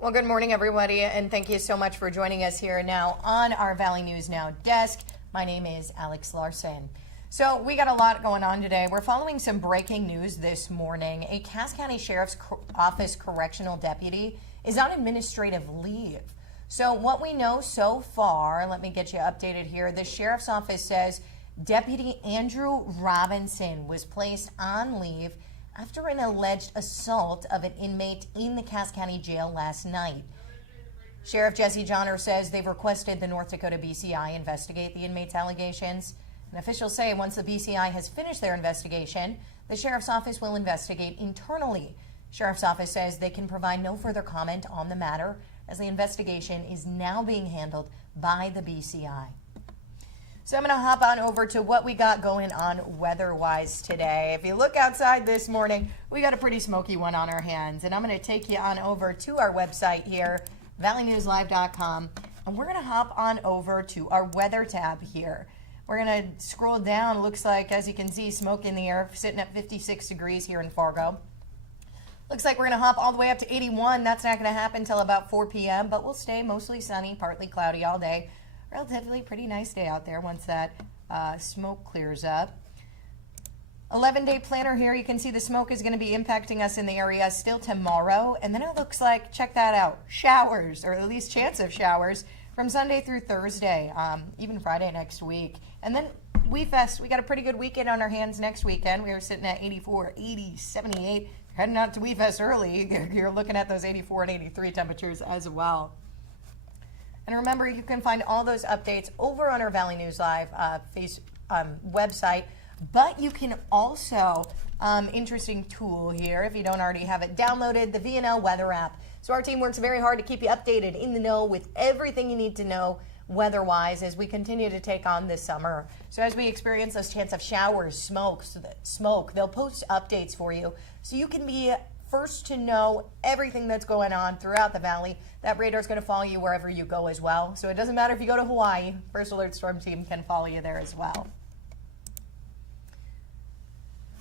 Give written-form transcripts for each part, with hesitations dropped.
Well, good morning, everybody, and thank you so much for joining us here now on our Valley News Now desk. My name is Alex Larson. So we got a lot going on today. We're following some breaking news this morning. A Cass County Sheriff's Office correctional deputy is on administrative leave. So what we know so far, let me get you updated here. The Sheriff's Office says Deputy Andrew Robinson was placed on leave after an alleged assault of an inmate in the Cass County Jail last night. Sheriff Jesse Johnner says they've requested the North Dakota BCI investigate the inmate's allegations. And officials say once the BCI has finished their investigation, the Sheriff's Office will investigate internally. Sheriff's Office says they can provide no further comment on the matter as the investigation is now being handled by the BCI. So I'm going to hop on over to what we got going on weather-wise today. If you look outside this morning, we got a pretty smoky one on our hands. And I'm going to take you on over to our website here, valleynewslive.com. And we're going to hop on over to our weather tab here. We're going to scroll down. Looks like, as you can see, smoke in the air, sitting at 56 degrees here in Fargo. Looks like we're going to hop all the way up to 81. That's not going to happen until about 4 p.m., but we'll stay mostly sunny, partly cloudy all day. Relatively pretty nice day out there once that smoke clears up. 11-day planner here. You can see the smoke is going to be impacting us in the area still tomorrow. And then it looks like, check that out, showers, or at least chance of showers from Sunday through Thursday, even Friday next week. And then we got a pretty good weekend on our hands next weekend. We were sitting at 84, 80, 78. Heading out to WeFest early, you're looking at those 84 and 83 temperatures as well. And remember, you can find all those updates over on our Valley News Live website. But you can also, interesting tool here, if you don't already have it downloaded, the VNN weather app. So our team works very hard to keep you updated in the know with everything you need to know weather-wise as we continue to take on this summer. So as we experience those chance of showers, smoke, they'll post updates for you so you can be first to know everything that's going on throughout the valley. That radar is going to follow you wherever you go as well. So it doesn't matter if you go to Hawaii, First Alert Storm Team can follow you there as well.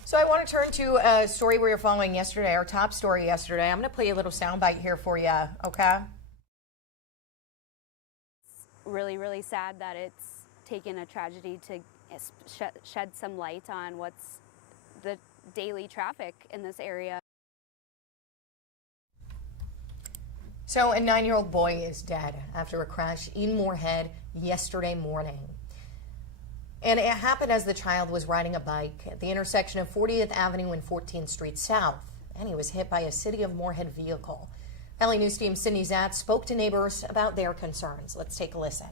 So I want to turn to a story we were following yesterday, our top story yesterday. I'm going to play a little soundbite here for you, okay? Really, really sad that it's taken a tragedy to shed some light on what's the daily traffic in this area. So a 9-year-old boy is dead after a crash in Moorhead yesterday morning. And it happened as the child was riding a bike at the intersection of 40th Avenue and 14th Street South, and he was hit by a City of Moorhead vehicle. Valley News team Cindy Zatz spoke to neighbors about their concerns. Let's take a listen.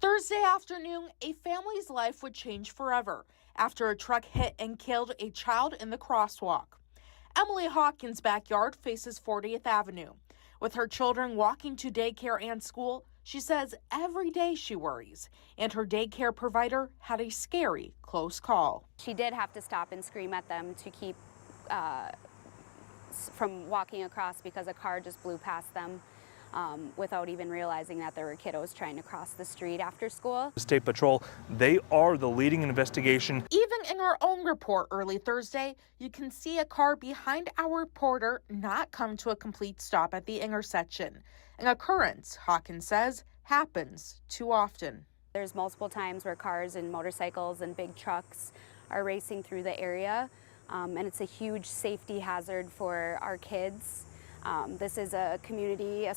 Thursday afternoon, a family's life would change forever after a truck hit and killed a child in the crosswalk. Emily Hawkins' backyard faces 40th Avenue. With her children walking to daycare and school, she says every day she worries, and her daycare provider had a scary close call. She did have to stop and scream at them to keep from walking across because a car just blew past them without even realizing that there were kiddos trying to cross the street after school. State Patrol, they are the leading investigation. Even in our own report early Thursday, you can see a car behind our reporter not come to a complete stop at the intersection. An occurrence, Hawkins says, happens too often. There's multiple times where cars and motorcycles and big trucks are racing through the area, and it's a huge safety hazard for our kids. This is a community,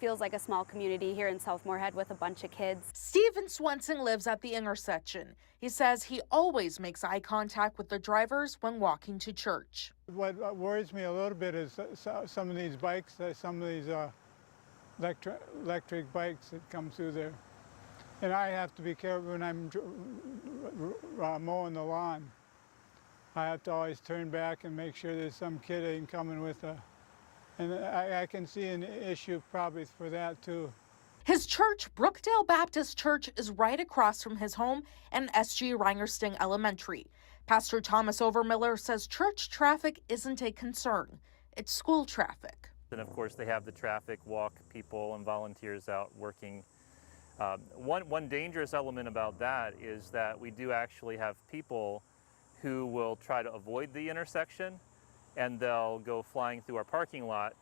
feels like a small community here in South Moorhead with a bunch of kids. Stephen Swenson lives at the intersection. He says he always makes eye contact with the drivers when walking to church. What worries me a little bit is some of these bikes, some of these electric bikes that come through there. And I have to be careful when I'm mowing the lawn. I have to always turn back and make sure there's some kid ain't coming with a... And I can see an issue probably for that too. His church, Brookdale Baptist Church, is right across from his home and SG Reinersting Elementary. Pastor Thomas Overmiller says church traffic isn't a concern. It's school traffic. And of course they have the traffic walk people and volunteers out working. One dangerous element about that is that we do actually have people who will try to avoid the intersection and they'll go flying through our parking lot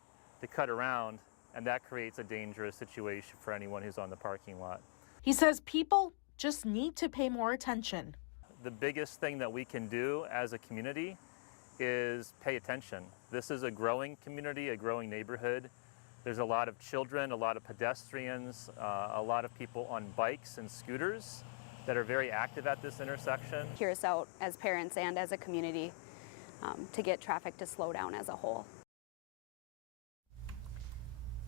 to cut around, and that creates a dangerous situation for anyone who's on the parking lot. He says people just need to pay more attention. The biggest thing that we can do as a community is pay attention. This is a growing community, a growing neighborhood. There's a lot of children, a lot of pedestrians, a lot of people on bikes and scooters that are very active at this intersection. Hear us out as parents and as a community to get traffic to slow down as a whole.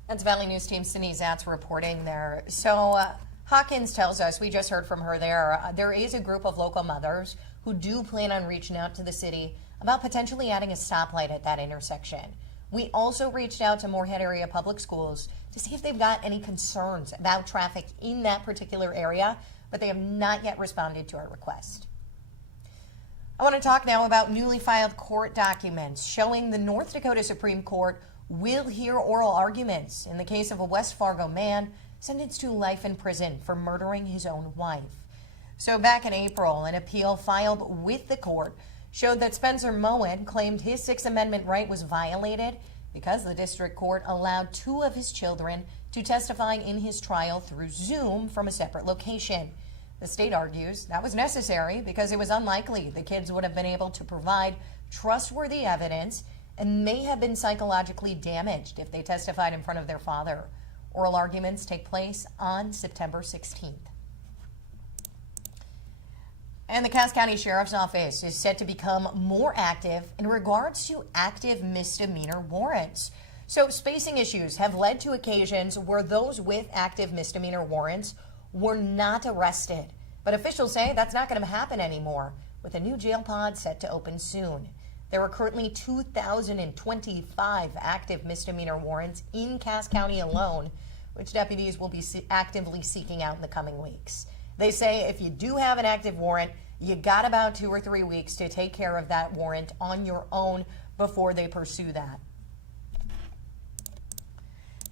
That's Valley News Team Cindy Zatz reporting there. So Hawkins tells us, we just heard from her there is a group of local mothers who do plan on reaching out to the city about potentially adding a stoplight at that intersection. We also reached out to Moorhead Area Public Schools to see if they've got any concerns about traffic in that particular area, but they have not yet responded to our request. I want to talk now about newly filed court documents showing the North Dakota Supreme Court will hear oral arguments in the case of a West Fargo man sentenced to life in prison for murdering his own wife. So back in April, an appeal filed with the court showed that Spencer Moen claimed his Sixth Amendment right was violated because the district court allowed 2 of his children to testify in his trial through Zoom from a separate location. The state argues that was necessary because it was unlikely the kids would have been able to provide trustworthy evidence and may have been psychologically damaged if they testified in front of their father. Oral arguments take place on September 16th. And the Cass County Sheriff's Office is set to become more active in regards to active misdemeanor warrants. So spacing issues have led to occasions where those with active misdemeanor warrants were not arrested. But officials say that's not going to happen anymore, with a new jail pod set to open soon. There are currently 2,025 active misdemeanor warrants in Cass County alone, which deputies will be actively seeking out in the coming weeks. They say if you do have an active warrant, you got about 2 or 3 weeks to take care of that warrant on your own before they pursue that.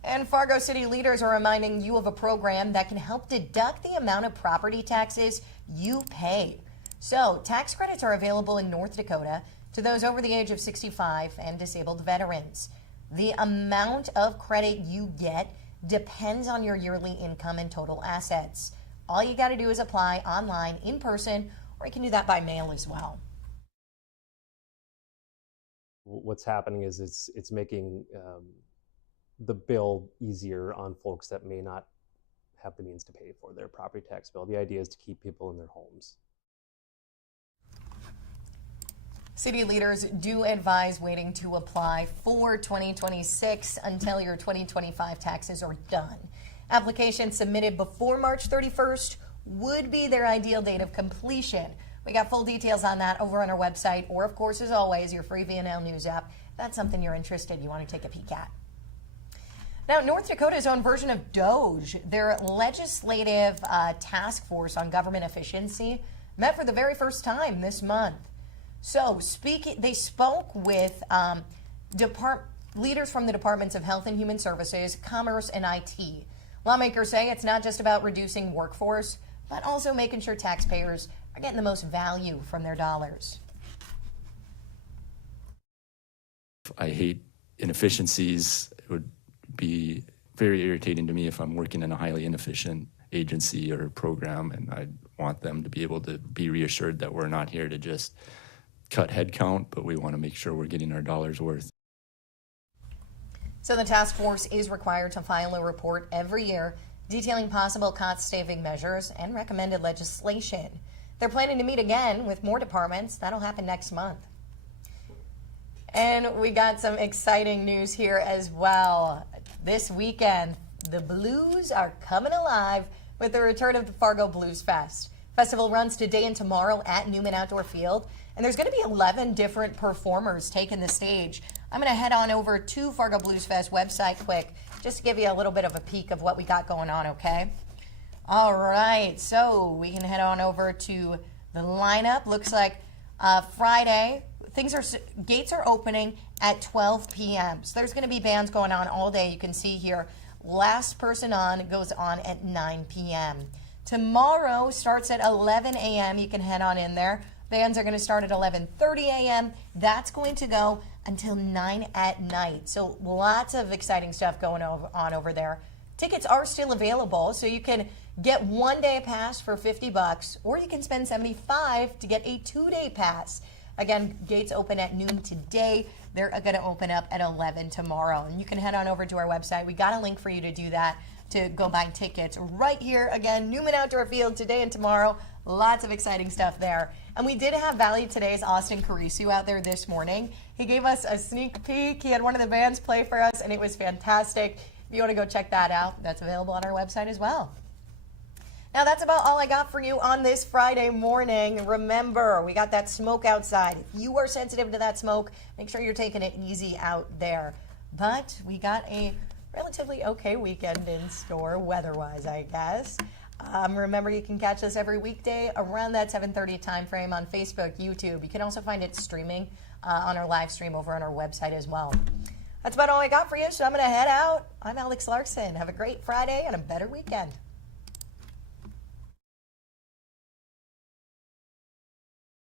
And Fargo City leaders are reminding you of a program that can help deduct the amount of property taxes you pay. So tax credits are available in North Dakota to those over the age of 65 and disabled veterans. The amount of credit you get depends on your yearly income and total assets. All you got to do is apply online, in person, or you can do that by mail as well. What's happening is it's making the bill easier on folks that may not have the means to pay for their property tax bill. The idea is to keep people in their homes. City leaders do advise waiting to apply for 2026 until your 2025 taxes are done. Applications submitted before March 31st would be their ideal date of completion. We got full details on that over on our website, or of course, as always, your free VNN News app. If that's something you're interested, you want to take a peek at. Now, North Dakota's own version of DOGE, their legislative task force on government efficiency, met for the very first time this month. So they spoke with leaders from the Departments of Health and Human Services, Commerce, and IT. Lawmakers say it's not just about reducing workforce, but also making sure taxpayers are getting the most value from their dollars. I hate inefficiencies. It would be very irritating to me if I'm working in a highly inefficient agency or program, and I want them to be able to be reassured that we're not here to just cut headcount, but we want to make sure we're getting our dollars worth. So the task force is required to file a report every year detailing possible cost-saving measures and recommended legislation. They're planning to meet again with more departments. That'll happen next month. And we got some exciting news here as well. This weekend, the Blues are coming alive with the return of the Fargo Blues Fest. Festival runs today and tomorrow at Newman Outdoor Field, and there's going to be 11 different performers taking the stage. I'm going to head on over to Fargo Blues Fest website quick just to give you a little bit of a peek of what we got going on, okay? All right, so we can head on over to the lineup. Looks like Friday, gates are opening at 12 p.m. So there's going to be bands going on all day. You can see here, last person on goes on at 9 p.m. Tomorrow starts at 11 a.m. You can head on in there. Bands are going to start at 11:30 a.m. That's going to go until 9 at night. So lots of exciting stuff going on over there. Tickets are still available, so you can get 1 day pass for $50, or you can spend $75 to get a 2-day pass. Again, gates open at noon today. They're going to open up at 11 tomorrow. And you can head on over to our website. We got a link for you to do that, to go buy tickets right here. Again, Newman Outdoor Field today and tomorrow. Lots of exciting stuff there. And we did have Valley Today's Austin Carisu out there this morning. He gave us a sneak peek. He had one of the bands play for us, and it was fantastic. If you want to go check that out, that's available on our website as well. Now, that's about all I got for you on this Friday morning. Remember, we got that smoke outside. If you are sensitive to that smoke, make sure you're taking it easy out there. But we got a relatively okay weekend in store, weather-wise, I guess. Remember, you can catch us every weekday around that 7:30 time frame on Facebook, YouTube. You can also find it streaming on our live stream over on our website as well. That's about all I got for you, so I'm going to head out. I'm Alex Larson. Have a great Friday and a better weekend.